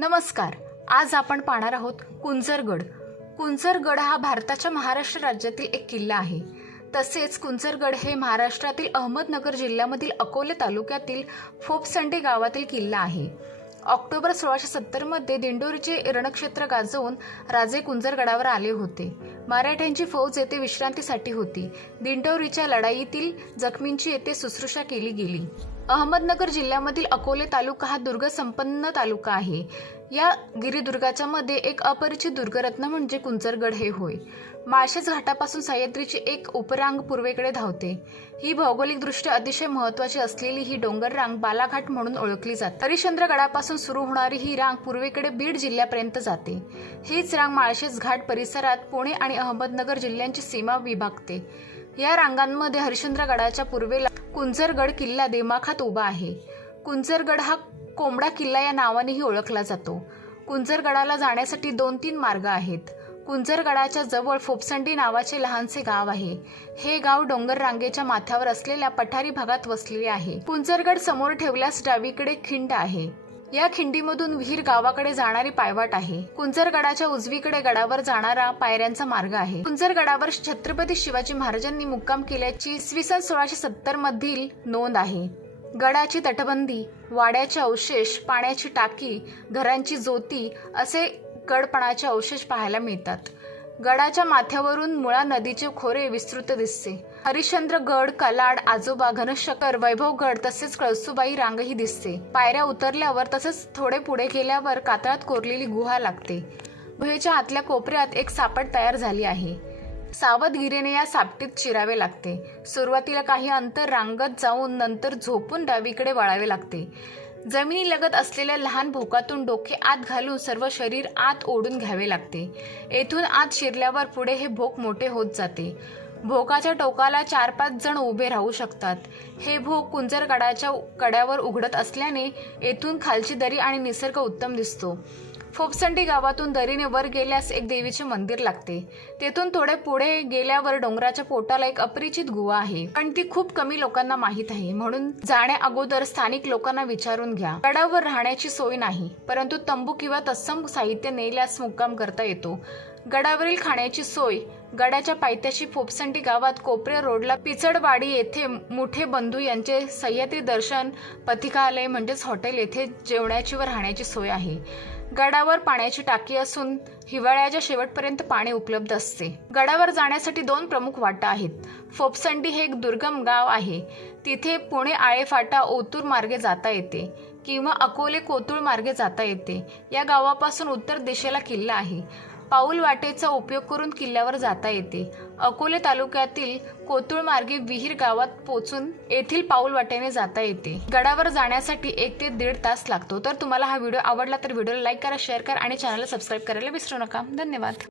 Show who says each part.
Speaker 1: नमस्कार आज आपण पाहणार आहोत कुंजरगड कुंजरगड हा भारताच्या महाराष्ट्र राज्यातील एक किल्ला आहे तसेच कुंजरगड हे महाराष्ट्रातील अहमदनगर जिल्ह्यामधील अकोले तालुक्यातील फोपसंडे गावातील किल्ला आहे ऑक्टोबर सोळाशे सत्तरमध्ये दिंडोरीचे रणक्षेत्र गाजवून राजे कुंजरगडावर आले होते मराठ्यांची फौज येथे विश्रांतीसाठी होती दिंडोरीच्या लढाईतील जखमींची येथे शुश्रूषा केली गेली अहमदनगर जिल्ह्यामधील अकोले तालुका हा दुर्ग संपन्न तालुका आहे या गिरिदुर्गाच्या मध्ये एक अपरिचित दुर्गरत्न म्हणजे कुंचरगड हे होय माळशेज घाटापासून सह्याद्रीची एक उपरांग पूर्वेकडे धावते ही भौगोलिकदृष्ट्या अतिशय महत्त्वाची असलेली ही डोंगर रांग बालाघाट म्हणून ओळखली जाते हरिश्चंद्रगडापासून सुरू होणारी ही रांग पूर्वेकडे बीड जिल्ह्यापर्यंत जाते हीच रांग माळशेज घाट परिसरात पुणे आणि अहमदनगर जिल्ह्यांची सीमा विभागते या रांगांमध्ये हरिश्चंद्रगडाच्या पूर्वेला कुंजरगड किल्ला देमाखात उभा आहे कुंजरगड हा कोंबडा किल्ला या नावानेही ओळखला जातो कुंजरगडाला जाण्यासाठी दोन तीन मार्ग आहेत कुंजरगडाच्या जवळ फोपसंडी नावाचे लहानसे गाव आहे हे गाव डोंगर रांगेच्या माथ्यावर असलेल्या पठारी भागात वसलेले आहे कुंजरगड समोर ठेवल्यास डावीकडे खिंड आहे या खिंडीमधून विहीर गावाकडे जाणारी पायवाट आहे कुंजरगडाच्या उजवीकडे गडावर जाणारा पायऱ्यांचा मार्ग आहे कुंजरगडावर छत्रपती शिवाजी महाराजांनी मुक्काम केल्याची इसवी सन सोळाशे सत्तर मधील नोंद आहे गडाची तटबंदी वाड्याचे अवशेष पाण्याची टाकी घरांची ज्योती असे गडपणाचे अवशेष पाहायला मिळतात गडाच्या माथ्यावरून मुळा नदीचे खोरे विस्तृत दिसते हरिश्चंद्रगड कलाड आजोबा घनशकर वैभवगड तसेच कळसुबाई रांगही दिसते पायऱ्या उतरल्यावर तसेच थोडे पुढे गेल्यावर कातळात कोरलेली गुहा लागते गुहेच्या आतल्या कोपऱ्यात एक सापट तयार झाली आहे सावधगिरीने या सापटीत चिरावे लागते सुरुवातीला काही अंतर रांगत जाऊन नंतर झोपून डावीकडे वळावे लागते लगत असलेल्या लहान भोकातून डोके आत घालून सर्व शरीर आत ओढून घ्यावे लागते येथून आत शिरल्यावर पुढे हे भोक मोठे होत जाते भोकाच्या टोकाला चार पाच जण उभे राहू शकतात हे भोक कुंजरगडाच्या कड्यावर उघडत असल्याने येथून खालची दरी आणि निसर्ग उत्तम दिसतो फोपसंडी गावातून दरीने वर गेल्यास एक देवीचे मंदिर लागते तेथून थोडे पुढे गेल्यावर डोंगराच्या पोटाला एक अपरिचित गुहा आहे पण ती खूप कमी लोकांना माहीत आहे म्हणून जाण्या अगोदर स्थानिक लोकांना विचारून घ्या गडावर राहण्याची सोय नाही परंतु तंबू किंवा तत्सम साहित्य नेल्यास मुक्काम करता येतो गडावरील खाण्याची सोय गडाच्या पायथ्याशी फोपसंडी गावात कोपरे रोडला पिचडवाडी येथे मोठे बंधू यांचे सह्याद्री दर्शन पथिकालय म्हणजेच हॉटेल येथे जेवण्याची व राहण्याची सोय आहे गडावर पाण्याची टाकी असून हिवाळ्याच्या शेवटपर्यंत पाणी उपलब्ध असते गडावर जाण्यासाठी दोन प्रमुख वाटा आहेत फोपसंडी हे एक दुर्गम गाव आहे तिथे पुणे आळेफाटा ओतूर मार्गे जाता येते किंवा अकोले कोतुळ मार्गे जाता येते या गावापासून उत्तर दिशेला किल्ला आहे पाऊल वाटेचा उपयोग करून किल्ल्यावर जाता येते अकोले तालुक्यातील कोतुळ मार्गे विहीर गावात पोचून येथील पाऊल वाटेने जाता येते गडावर जाण्यासाठी एक ते दीड तास लागतो तर तुम्हाला हा व्हिडिओ आवडला तर व्हिडिओला लाईक करा शेअर करा आणि चॅनलला सबस्क्राईब करायला विसरू नका धन्यवाद